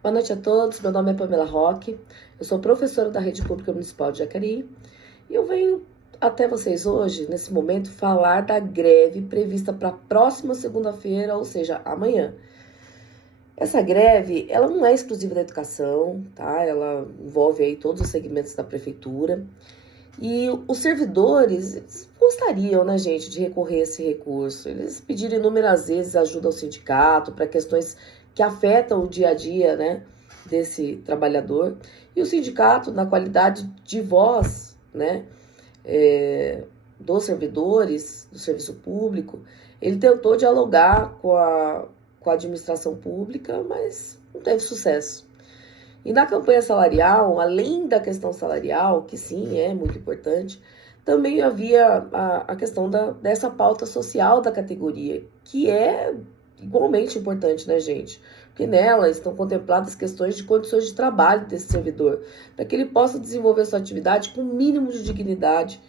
Boa noite a todos, meu nome é Pamela Roque, eu sou professora da Rede Pública Municipal de Jacareí e eu venho até vocês hoje, nesse momento, falar da greve prevista para a próxima segunda-feira, ou seja, amanhã. Essa greve, ela não é exclusiva da educação, tá? Ela envolve aí todos os segmentos da prefeitura e os servidores eles gostariam, né, gente, de recorrer a esse recurso. Eles pediram inúmeras vezes ajuda ao sindicato para questões que afetam o dia a dia, né, desse trabalhador. E o sindicato, na qualidade de voz, né, dos servidores do serviço público, ele tentou dialogar com a administração pública, mas não teve sucesso. E na campanha salarial, além da questão salarial, que sim, é muito importante, também havia a questão dessa pauta social da categoria, que é igualmente importante, né, gente? Porque nela estão contempladas questões de condições de trabalho desse servidor, para que ele possa desenvolver sua atividade com o mínimo de dignidade.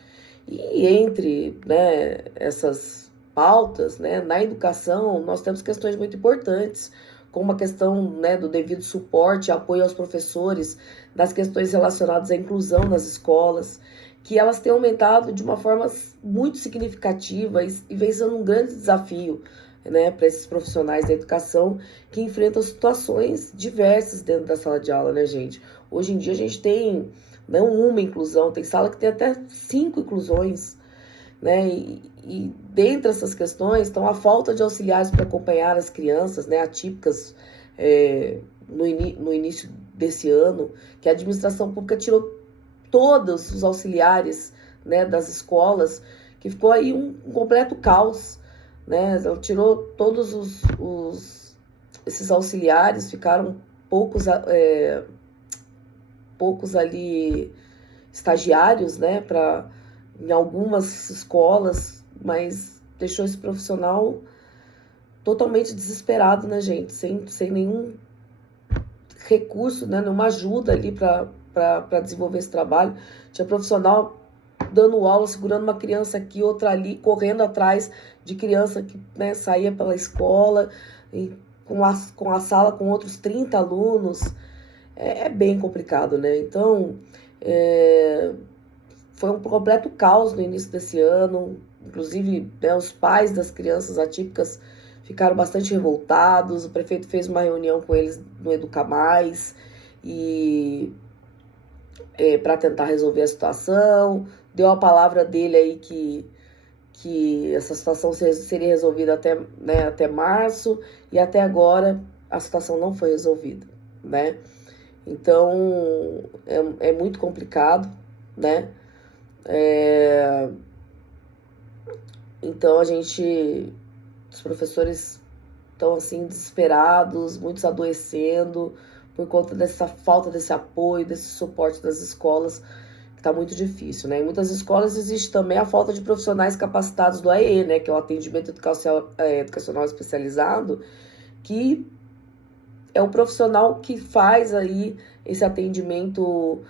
E entre, né, essas pautas, né, na educação, nós temos questões muito importantes, como a questão, né, do devido suporte e apoio aos professores, das questões relacionadas à inclusão nas escolas, que elas têm aumentado de uma forma muito significativa e vem sendo um grande desafio, né, para esses profissionais da educação que enfrentam situações diversas dentro da sala de aula, né, gente? Hoje em dia a gente tem não uma inclusão, tem sala que tem até 5 inclusões, né? E dentre essas questões estão a falta de auxiliares para acompanhar as crianças, né, atípicas, no início desse ano, que a administração pública tirou todos os auxiliares, né, das escolas, que ficou aí um completo caos, né? Então, tirou todos esses auxiliares, ficaram poucos ali estagiários, né, em algumas escolas, mas deixou esse profissional totalmente desesperado, né, gente, sem nenhum recurso, né, nenhuma ajuda ali para desenvolver esse trabalho. Tinha profissional dando aula, segurando uma criança aqui, outra ali, correndo atrás de criança que, né, saía pela escola, e com a sala com outros 30 alunos. É bem complicado, né? Então, foi um completo caos no início desse ano. Inclusive, né, os pais das crianças atípicas ficaram bastante revoltados. O prefeito fez uma reunião com eles no Educa Mais e para tentar resolver a situação. Deu a palavra dele aí que essa situação seria resolvida até março, e até agora a situação não foi resolvida, né? Então, é muito complicado, né? Então, os professores estão, assim, desesperados, muitos adoecendo por conta dessa falta desse apoio, desse suporte das escolas, que está muito difícil, né? Em muitas escolas existe também a falta de profissionais capacitados do AE, né? Que é o atendimento educacional especializado, que é o profissional que faz aí esse atendimento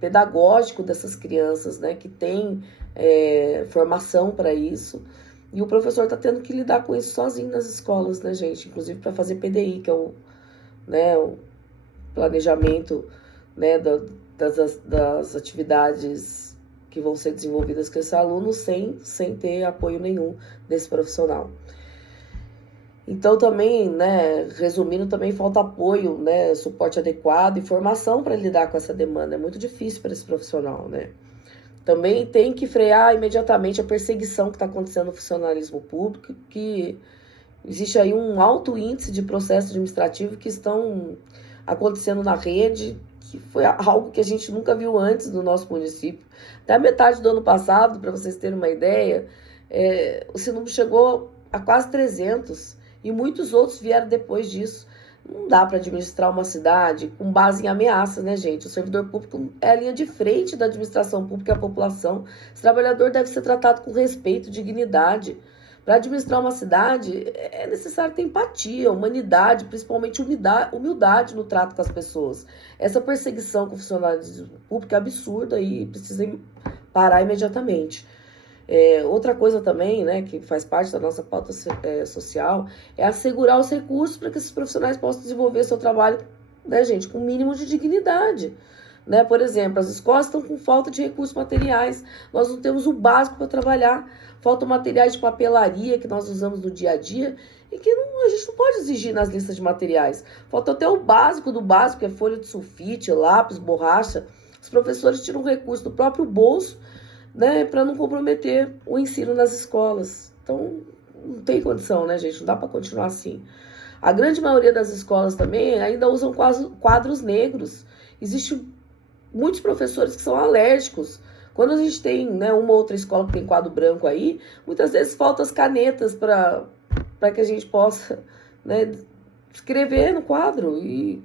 pedagógico dessas crianças, né, que tem formação para isso. E o professor está tendo que lidar com isso sozinho nas escolas, né, gente? Inclusive para fazer PDI, que é o planejamento, né, das atividades que vão ser desenvolvidas com esse aluno sem ter apoio nenhum desse profissional. Então também, né, resumindo, também falta apoio, né, suporte adequado e formação para lidar com essa demanda. É muito difícil para esse profissional, né? Também tem que frear imediatamente a perseguição que está acontecendo no funcionalismo público, que existe aí um alto índice de processos administrativos que estão acontecendo na rede, que foi algo que a gente nunca viu antes no nosso município. Até a metade do ano passado, para vocês terem uma ideia, o número chegou a quase 300, e muitos outros vieram depois disso. Não dá para administrar uma cidade com base em ameaça, né, gente? O servidor público é a linha de frente da administração pública e a população. Esse trabalhador deve ser tratado com respeito, dignidade. Para administrar uma cidade, é necessário ter empatia, humanidade, principalmente humildade no trato com as pessoas. Essa perseguição com funcionários públicos é absurda e precisa parar imediatamente. Outra coisa também, né, que faz parte da nossa pauta social, é assegurar os recursos para que esses profissionais possam desenvolver seu trabalho, né, gente, com o mínimo de dignidade. Né? Por exemplo, as escolas estão com falta de recursos materiais, nós não temos o básico para trabalhar, faltam materiais de papelaria que nós usamos no dia a dia e que a gente não pode exigir nas listas de materiais. Falta até o básico do básico, que é folha de sulfite, lápis, borracha. Os professores tiram recurso do próprio bolso, né, para não comprometer o ensino nas escolas. Então, não tem condição, né, gente? Não dá para continuar assim. A grande maioria das escolas também ainda usam quadros negros. Existem muitos professores que são alérgicos. Quando a gente tem, né, uma ou outra escola que tem quadro branco aí, muitas vezes faltam as canetas para que a gente possa, né, escrever no quadro. E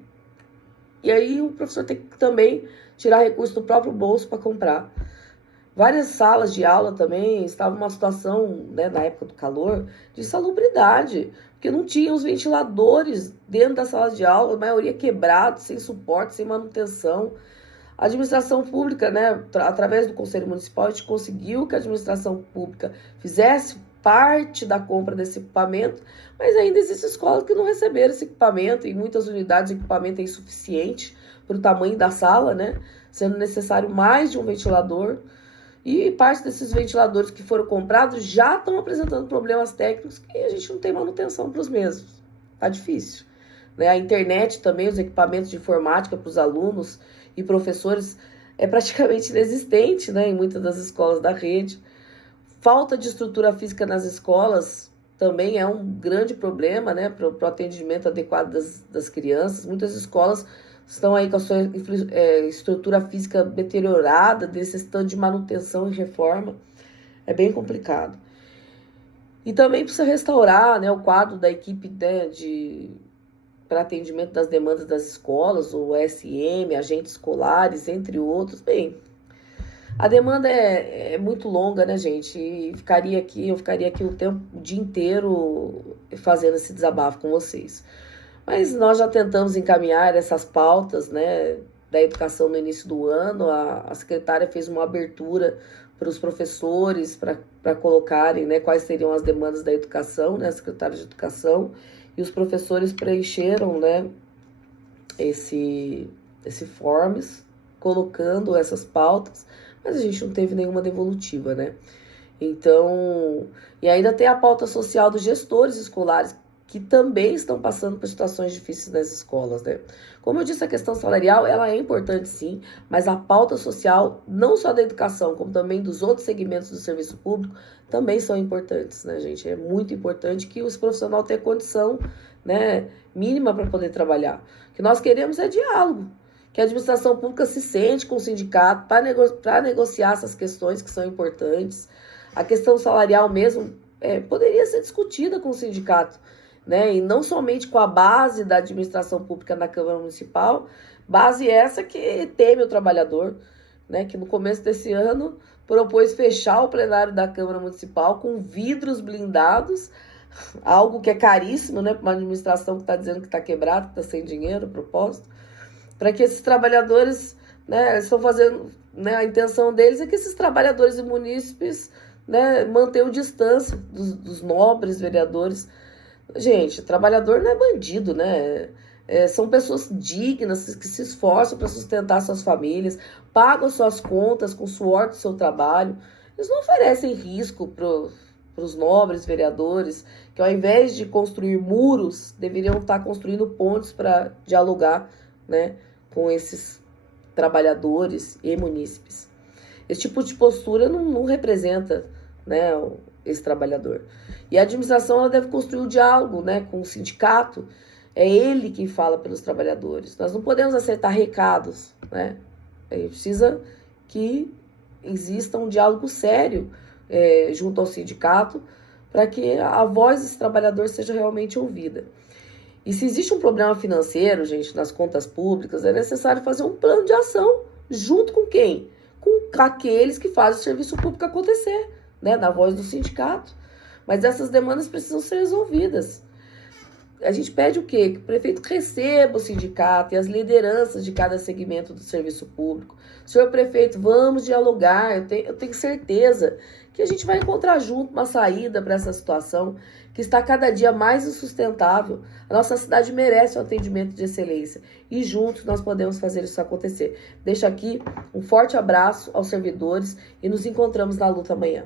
aí o professor tem que também tirar recurso do próprio bolso para comprar. Várias salas de aula também estavam numa situação, né, na época do calor, de insalubridade, porque não tinha os ventiladores dentro da sala de aula, a maioria quebrado, sem suporte, sem manutenção. A administração pública, né, através do Conselho Municipal, a gente conseguiu que a administração pública fizesse parte da compra desse equipamento, mas ainda existem escolas que não receberam esse equipamento, e muitas unidades o equipamento é insuficiente para o tamanho da sala, né, sendo necessário mais de um ventilador. E parte desses ventiladores que foram comprados já estão apresentando problemas técnicos que a gente não tem manutenção para os mesmos. Tá difícil. Né? A internet também, os equipamentos de informática para os alunos e professores é praticamente inexistente, né, em muitas das escolas da rede. Falta de estrutura física nas escolas também é um grande problema, né, para o atendimento adequado das crianças. Muitas escolas estão aí com a sua estrutura física deteriorada, necessitando de manutenção e reforma. É bem complicado. E também precisa restaurar, né, o quadro da equipe, né, para atendimento das demandas das escolas, o SM, agentes escolares, entre outros. Bem, a demanda é muito longa, né, gente? E eu ficaria aqui o dia inteiro fazendo esse desabafo com vocês. Mas nós já tentamos encaminhar essas pautas, né, da educação no início do ano. A secretária fez uma abertura para os professores para colocarem, né, quais seriam as demandas da educação, né, a secretária de educação, e os professores preencheram, né, esse forms, colocando essas pautas, mas a gente não teve nenhuma devolutiva, né? Então, e ainda tem a pauta social dos gestores escolares, que também estão passando por situações difíceis nas escolas, né? Como eu disse, a questão salarial, ela é importante sim, mas a pauta social, não só da educação, como também dos outros segmentos do serviço público, também são importantes, né, gente? É muito importante que os profissionais tenham condição, né, mínima para poder trabalhar. O que nós queremos é diálogo, que a administração pública se sente com o sindicato para negociar essas questões que são importantes. A questão salarial mesmo poderia ser discutida com o sindicato, né? E não somente com a base da administração pública na Câmara Municipal, base essa que teme o trabalhador, né? Que no começo desse ano propôs fechar o plenário da Câmara Municipal com vidros blindados, algo que é caríssimo, né? Para uma administração que está dizendo que está quebrada, que está sem dinheiro, a propósito, para que esses trabalhadores, né, estão fazendo, né, a intenção deles é que esses trabalhadores e munícipes, né, mantenham distância dos nobres vereadores. Gente, trabalhador não é bandido, né? São pessoas dignas, que se esforçam para sustentar suas famílias, pagam suas contas com o suor do seu trabalho. Eles não oferecem risco para os nobres vereadores, que ao invés de construir muros, deveriam estar construindo pontes para dialogar, né, com esses trabalhadores e munícipes. Esse tipo de postura não representa, né, esse trabalhador. E a administração ela deve construir o diálogo, né, com o sindicato. É ele quem fala pelos trabalhadores. Nós não podemos aceitar recados, né? A gente precisa que exista um diálogo sério junto ao sindicato para que a voz desse trabalhador seja realmente ouvida. E se existe um problema financeiro, gente, nas contas públicas, é necessário fazer um plano de ação junto com quem? Com aqueles que fazem o serviço público acontecer, né, na voz do sindicato. Mas essas demandas precisam ser resolvidas. A gente pede o quê? Que o prefeito receba o sindicato e as lideranças de cada segmento do serviço público. Senhor prefeito, vamos dialogar. Eu tenho certeza que a gente vai encontrar junto uma saída para essa situação que está cada dia mais insustentável. A nossa cidade merece um atendimento de excelência e juntos nós podemos fazer isso acontecer. Deixo aqui um forte abraço aos servidores e nos encontramos na luta amanhã.